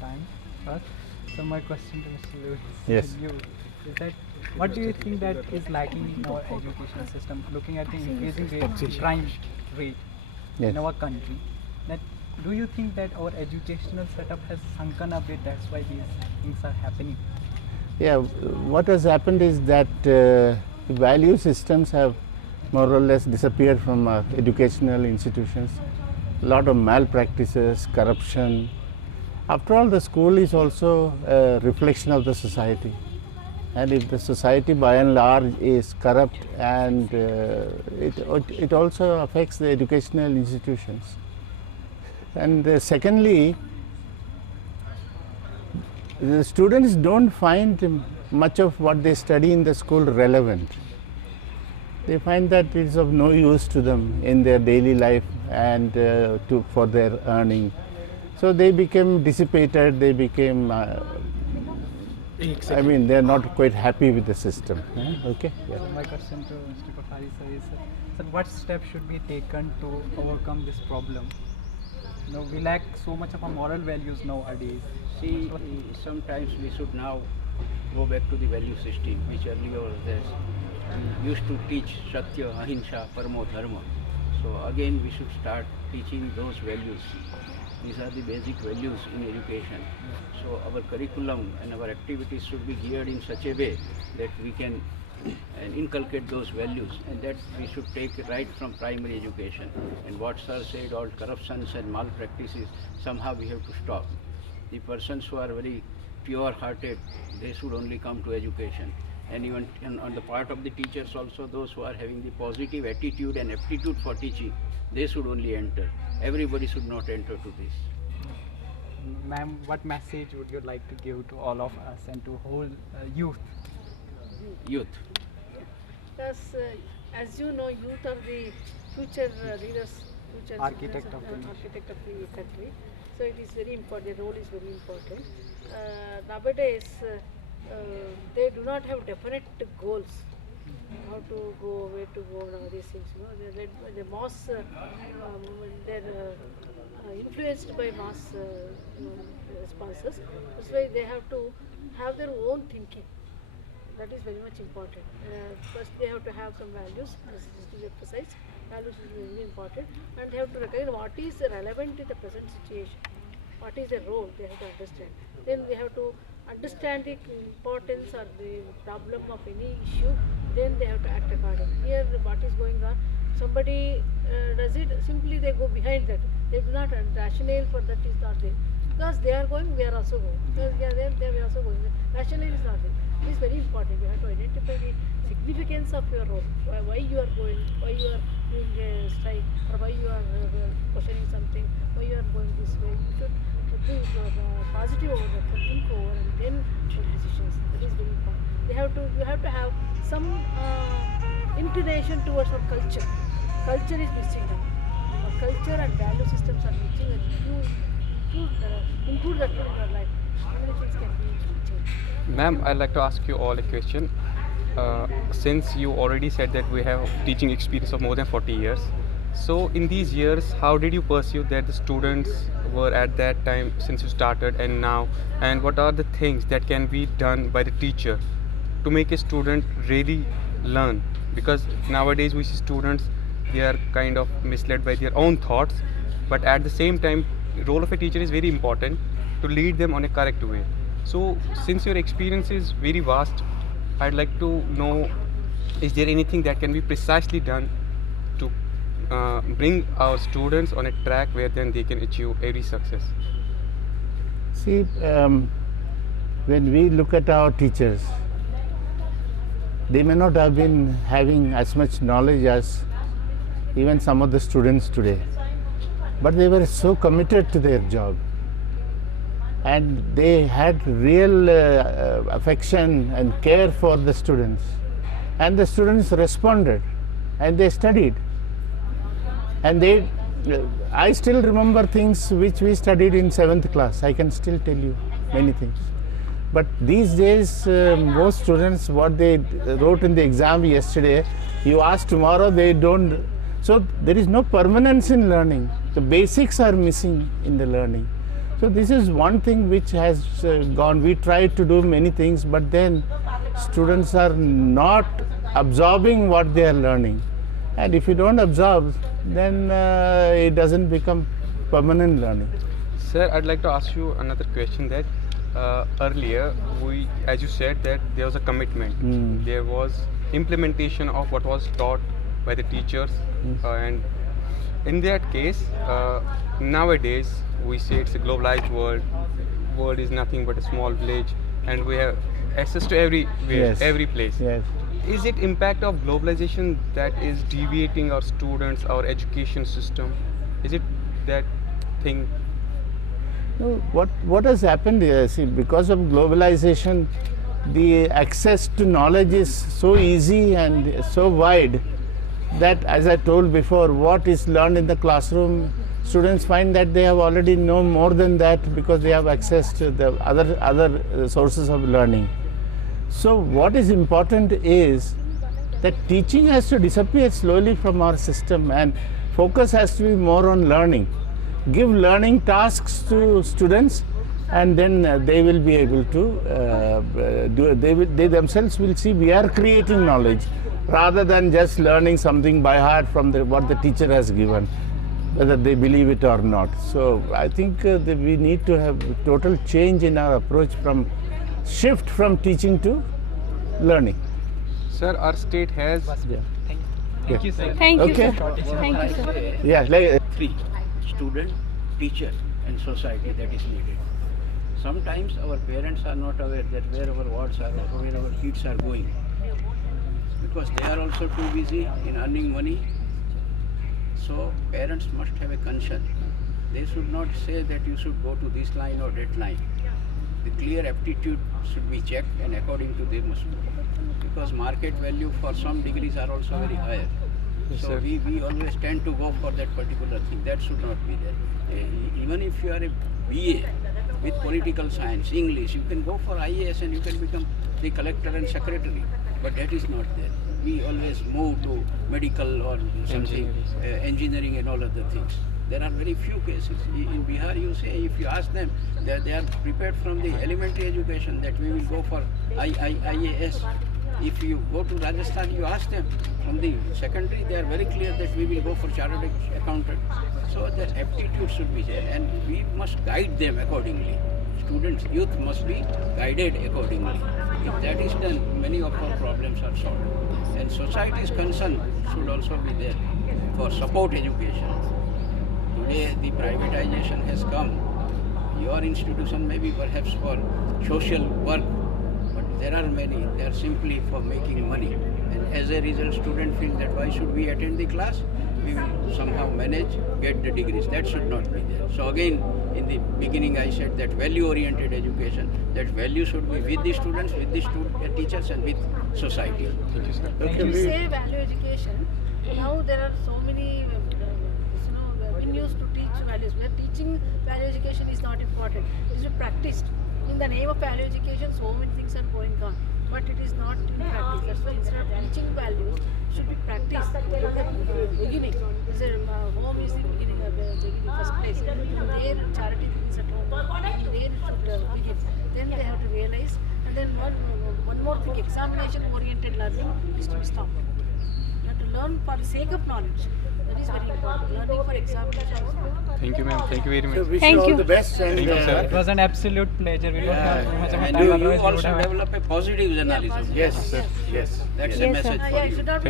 time first. So my question to Mr. Lewis Yes. to you is that what do you think that is lacking in our educational system, looking at the increasing crime rate Yes. in our country? That do you think that our educational setup has sunken a bit? That's why these things are happening. Yeah, what has happened is that value systems have more or less disappeared from our educational institutions. A lot of malpractices, corruption. After all, the school is also a reflection of the society. And if the society by and large is corrupt, and it also affects the educational institutions. And secondly, the students don't find much of what they study in the school relevant. They find that it is of no use to them in their daily life and for their earning. So they became dissipated, they became, I mean, they are not quite happy with the system. Okay? Yeah. So my question to Mr. Kothari sir is, sir, what steps should be taken to overcome this problem? You know, we lack so much of our moral values nowadays. See, sometimes we should now go back to the value system, which earlier was there. We used to teach Satya, Ahimsa, Paramo Dharma. So again, we should start teaching those values. These are the basic values in education. So our curriculum and our activities should be geared in such a way that we can inculcate those values, and that we should take right from primary education. And what sir said, all corruptions and malpractices, somehow we have to stop. The persons who are very pure-hearted, they should only come to education. And even on the part of the teachers also, those who are having the positive attitude and aptitude for teaching, they should only enter. Everybody should not enter to this. Ma'am, what message would you like to give to all of us and to whole youth? Youth. Because as you know, youth are the future leaders, future Architect citizens, of the nation. architect of the country. So it is very important, their role is very important. Nowadays, they do not have definite goals, how to go, where to go, and all these things. You know, they're led by the mass, they're influenced by mass responses. That's why they have to have their own thinking. That is very much important. First, they have to have some values, as is to be emphasized. Values is very important, and they have to recognize what is relevant in the present situation. What is their role? They have to understand. Then they have to understand the importance or the problem of any issue. Then they have to act accordingly. Here, what is going on? Somebody does it. Simply they go behind that. They do not rationale for that is not there. Because they are going, we are also going. Because they are there, we are also going. Rationale is not there. It is very important. You have to identify the significance of your role. Why you are going, why you are doing a strike, or why you are questioning something, why you are going this way. You should think positive over that, think over, and then take decisions. That is very important. You have to have some inclination towards our culture. Culture is missing now. Our culture and value systems are missing, and include that in your life. How many things can be changed? Ma'am, I'd like to ask you all a question. Since you already said that we have teaching experience of more than 40 years, so in these years, how did you perceive that the students were at that time since you started and now, and what are the things that can be done by the teacher to make a student really learn? Because nowadays we see students, they are kind of misled by their own thoughts, but at the same time, the role of a teacher is very important to lead them on a correct way. So since your experience is very vast, I'd like to know, is there anything that can be precisely done to bring our students on a track where then they can achieve every success? See, when we look at our teachers, they may not have been having as much knowledge as even some of the students today, but they were so committed to their job, and they had real affection and care for the students, and the students responded and they studied, and I still remember things which we studied in 7th class. I can still tell you many things. But these days, most students, what they wrote in the exam yesterday, you ask tomorrow, they don't. So there is no permanence in learning. The basics are missing in the learning. So this is one thing which has gone. We tried to do many things, but then students are not absorbing what they are learning. And if you don't absorb, then it doesn't become permanent learning. Sir, I'd like to ask you another question that earlier, as you said, that there was a commitment. There was implementation of what was taught by the teachers, and in that case, nowadays we say it's a globalized world. World is nothing but a small village, and we have access to every place. Yes. Is it impact of globalization that is deviating our students, our education system? Is it that thing? No, what has happened is, see, because of globalization, the access to knowledge is so easy and so wide that, as I told before, what is learned in the classroom, students find that they have already known more than that because they have access to the other sources of learning. So what is important is that teaching has to disappear slowly from our system, and focus has to be more on learning. Give learning tasks to students, and then they will be able to do it. They themselves will see we are creating knowledge rather than just learning something by heart from what the teacher has given, whether they believe it or not. So I think that we need to have total change in our approach, shift from teaching to learning. Sir, our state has Thank you, sir. Thank you, Okay. sir. Thank you, sir. Yeah, Three: student, teacher, and society that is needed. Sometimes our parents are not aware that where our wards are or where our kids are going, because they are also too busy in earning money. So parents must have a concern. They should not say that you should go to this line or that line. The clear aptitude should be checked, and according to them must go. Because market value for some degrees are also very higher. Yes, So sir. we always tend to go for that particular thing. That should not be there. Even if you are a BA with political science, English, you can go for IAS and you can become the collector and secretary. But that is not there. We always move to medical or something, engineering and all other things. There are very few cases. In Bihar, you say, if you ask them, they are prepared from the elementary education that we will go for IAS. If you go to Rajasthan, you ask them from the secondary, they are very clear that we will go for chartered accountant. So the aptitude should be there, and we must guide them accordingly. Students, youth must be guided accordingly. If that is done, many of our problems are solved. And society's concern should also be there for support education. Today the privatization has come. Your institution may be perhaps for social work, but there are many, they are simply for making money. And as a result, students feel that why should we attend the class? We will somehow manage, get the degrees. That should not be there. So again, in the beginning I said that value-oriented education, that value should be with the students, with the teachers and with society. Thank you, sir. Okay, When you say value education, now there are so many, been used to teach values. Where teaching value education is not important. It is practiced. In the name of value education, so many things are going on, but it is not in practice. That's why instead of teaching values, should be practiced. Look at the beginning. Home is the beginning, first place. Their charity things at home, there it should begin. Then they have to realize. And then one more thing: examination-oriented learning is to be stopped. You have to learn for the sake of knowledge. That is very important. Learning for examination is important. Thank you, ma'am. Thank you very so much. wish Thank you all you. the best. And Thank you, sir. It was an absolute pleasure. We don't have too much of a And time. you otherwise we would also have- develop a positive journalism. yes, yes. That's Yes, a sir. message for Yeah, it you. should not be